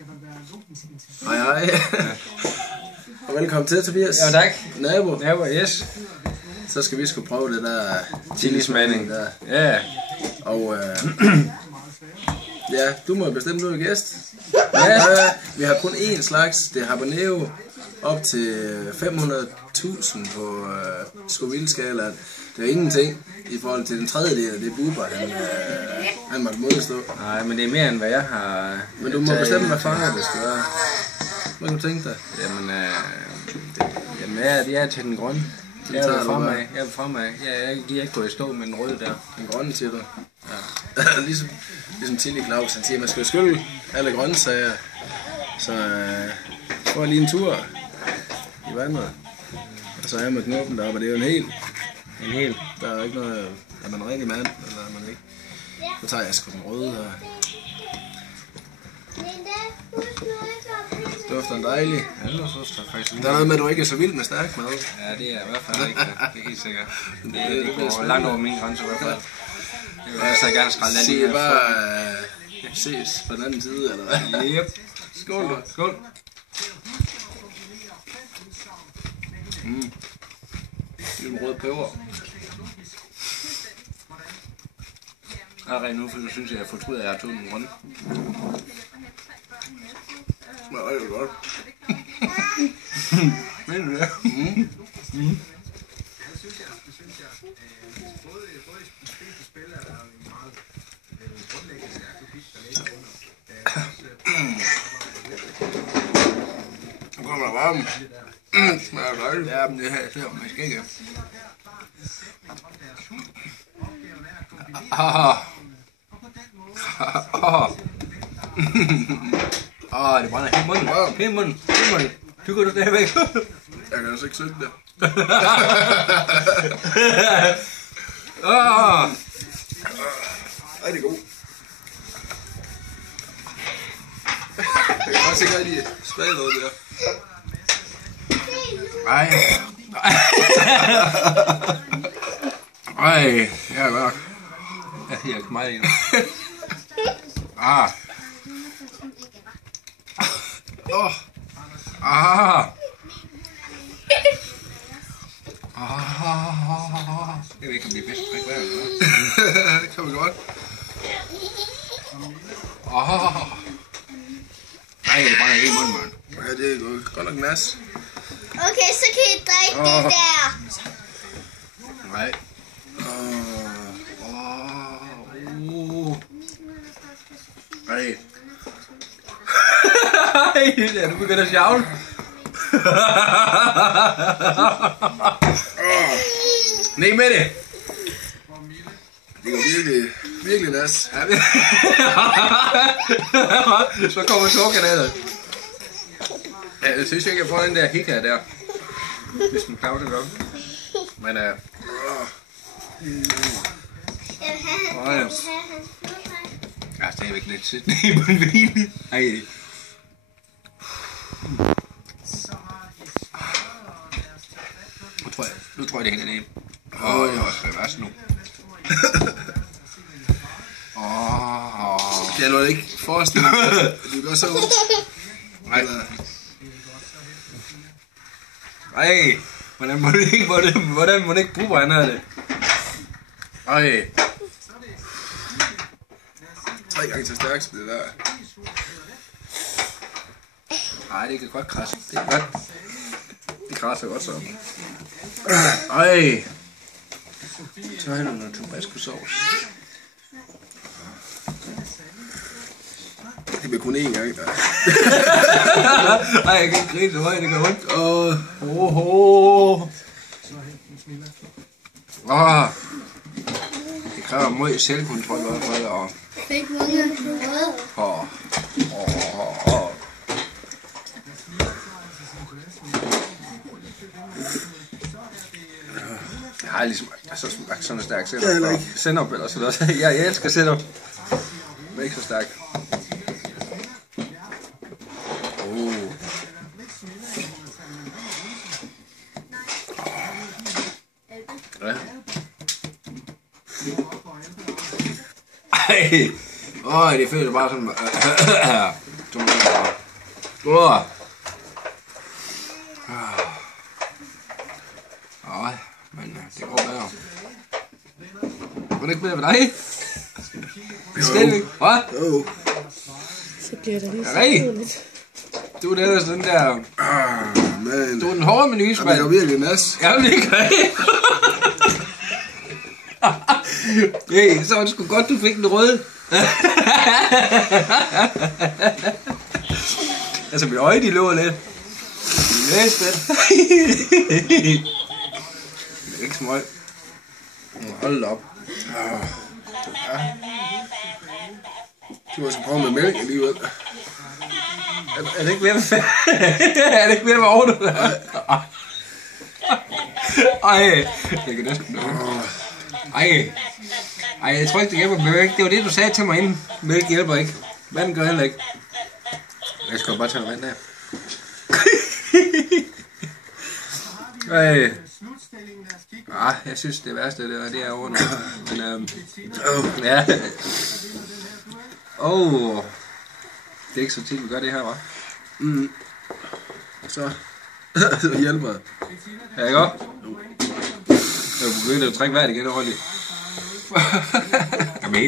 Hej hej. Og velkommen til, Tobias. Ja, tak. Nabo. Nabo, yes. Så skal vi sgu prøve det der Chilismagning. der. Ja. Og ja, du må bestemme, du er gæst. Ja. Vi har kun én slags. Det er habanero op til 500.000 på Scoville-skalaen. Det er ingenting i forhold til den tredje del af det Bubber, han måtte modstå. Nej, men det er mere end hvad jeg har. Men du må bestemme, hvad farve det skal være. Hvad kan du tænke dig? Jamen jeg er til den grønne. Jeg er fremad. Jeg giver ikke gå i stå med den røde der. Den grønne til dig. Ja. ligesom Tilly Claus, han siger, at man skal skylle alle grøntsager. Så får jeg lige en tur i vandet. Og så er jeg med knoppen deroppe, og det er jo en hel. Der er jo ikke noget, er man rigtig mand, eller er man ikke. Så tager jeg sgu den røde her. Dufter dejlig. Ja, det dufter faktisk. Der er noget med, at du ikke er så vild med stærk mad. Ja, det er i hvert fald ikke. Det er helt sikkert. Det går langt over min grænse i hvert fald. Jeg vil altså gerne skrælle alt det her. Så bare ses på den anden side, eller hvad? Yep. Skål du. Skål. Det er en rød peber. Allerede nu, for så synes jeg fortryder, at jeg har tog den grønne. Smager rigtig godt. Mener du det? Nu kommer der varme. Smager dejligt. Ja, men det her ser man måske ikke. Det brænder hele munden. Hele munden. Tykker du stadigvæk? Jeg kan altså ikke synge det. Rigtig god. Jeg kan også ikke rigtig smage noget der. Ej, jeg er mørk. Jeg siger ikke mig endnu. Jeg ved ikke, om det er bedst at drikke vand eller hvad. Det kan vi godt. Nej, det brænder hele munden, mand. Ja, det er godt nok nas. Okay, så kan I drikke det der. Nej. Nej. Ja, du begynder at sjavle. Nej med det. Det går virkelig nas. Så kommer sukkerkanalet. Ja, jeg synes ikke, jeg får den der hik her der. Hvis den klarer det godt. Men jeg er stadigvæk lidt sødt i munden. Ej. Nu tror jeg, det hænger ned. Jeg er også reverse nu. Jeg kan ikke forestille mig, at du gør så ondt. Nej. Ej. Hvordan må det ikke bruge, han havde det? Ej. 3 gange så stærkt som det der. Ej, det kan godt krasse. Det er godt. Det krasser godt så. Ej. Så har jeg noget tabasco-sovs. Det bliver kun én gang der. Ej, jeg kan ikke grine så højt, det gør ondt. Det kræver meget selvkontrol i hvert fald. Fik mange røde. Jeg har ligesom så smagt sådan en stærk Det er heller ikke. Send-up eller sådan noget. Jeg elsker send-up. Men ikke så stærk. Ja. Ej. Det føles bare sådan. Men det går bedre. Går det ikke bedre med dig? Bestemt ikke. Hvad? Jo. Så bliver der lige Hey. så lidt. Du er ellers den der... Men... Du er den hårde med lys, Jamen, det var virkelig nas. Jamen, det gør jeg. Hey, så var det sgu godt, du fik den røde. Altså, mit øje, de lå lidt. Næste. Det er ikke smøg. Hold da op. Ja. Du må så prøve med mælk alligevel. Er det ikke ved at være er det ikke ved at være over det? Ej, jeg kan næsten nå. Ej, jeg tror ikke, det hjælper mælk. Det var det, du sagde til mig inden. Mælk hjælper ikke. Vand gør heller ikke. Jeg skal bare tage noget vand der. Ej. Jeg synes, det værste det er over nu. Men ja. Det er ikke så tit, vi gør det her, hva'? Så. Det hjælper. Ja, ikke også? Jeg begynder at trække vejret igen ordentligt. Jamen,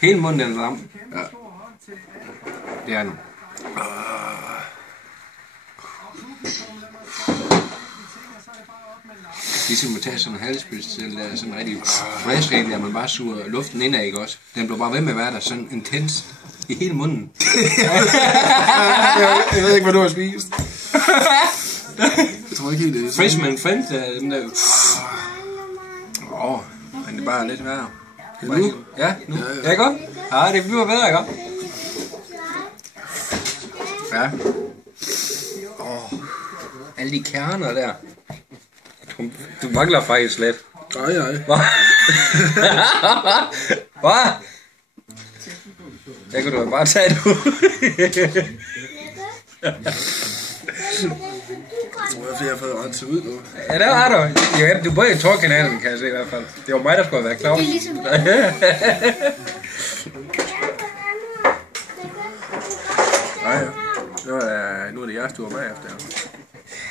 hele munden er lam. Ja. Det er den. Ligesom at tage sådan en halspølse, der er sådan en rigtig fræsregel, at man bare suger luften indad, ikke også? Den bliver bare ved med at være der sådan intens i hele munden. Jeg ved ikke, hvad du har spist. Jeg tror ikke helt det er sådan. Freshman friend, den der... Men det er bare lidt værre. Nu? Ja, nu. Ja, ikke godt? Ja, det bliver bedre, ikke godt? Ja. Alle de kerner der. Du mangler faktisk lidt. Nej. Hvad? Hvad? Det kan du bare tage nu. Jeg tror, jeg har fået renset ud nu. Ja, der har du. Ja, du bor i Torkanalen, kan jeg se i hvert fald. Det var mig, der skulle have været klar. Det er ligesom... Nej, nu er det jeres tur bagefter.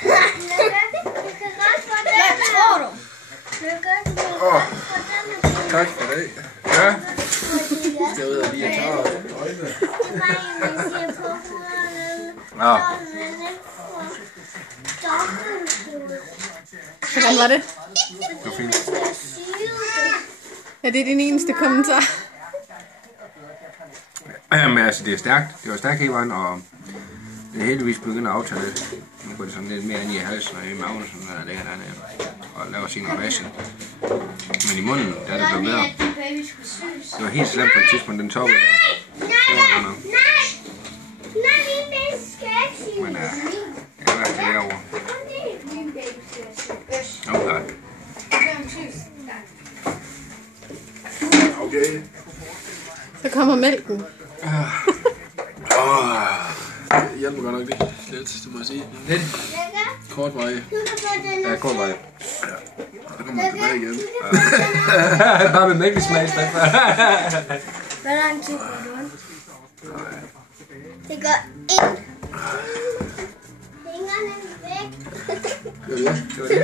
Hvad tror du? Tak for det. Ja. Jeg ved, at vi er klar. Ja. Hvordan var det? Det var fint. Ja, det er din eneste kommentar. Men altså, det er stærkt. Det var stærkt hele vejen, og det er heldigvis begyndt at aftage lidt. Nu går det sådan lidt mere ind i halsen og i maven og sådan noget, og laver sin ravage. Men i munden, der er det blevet bedre. Det var helt slemt på et tidspunkt, den toppe der. Det var noget. Men jeg er i hvert fald derovre. Okay. Okay. Så kommer mælken. Det hjælper godt nok lidt, det må jeg sige. Lidt? Kort vej. Ja, kort vej. Så kommer man tilbage igen. Bare med mælkesmag i stedet for. Hvor lang tid går du? Det går ind. Fingrene væk. Det var det. Det var det.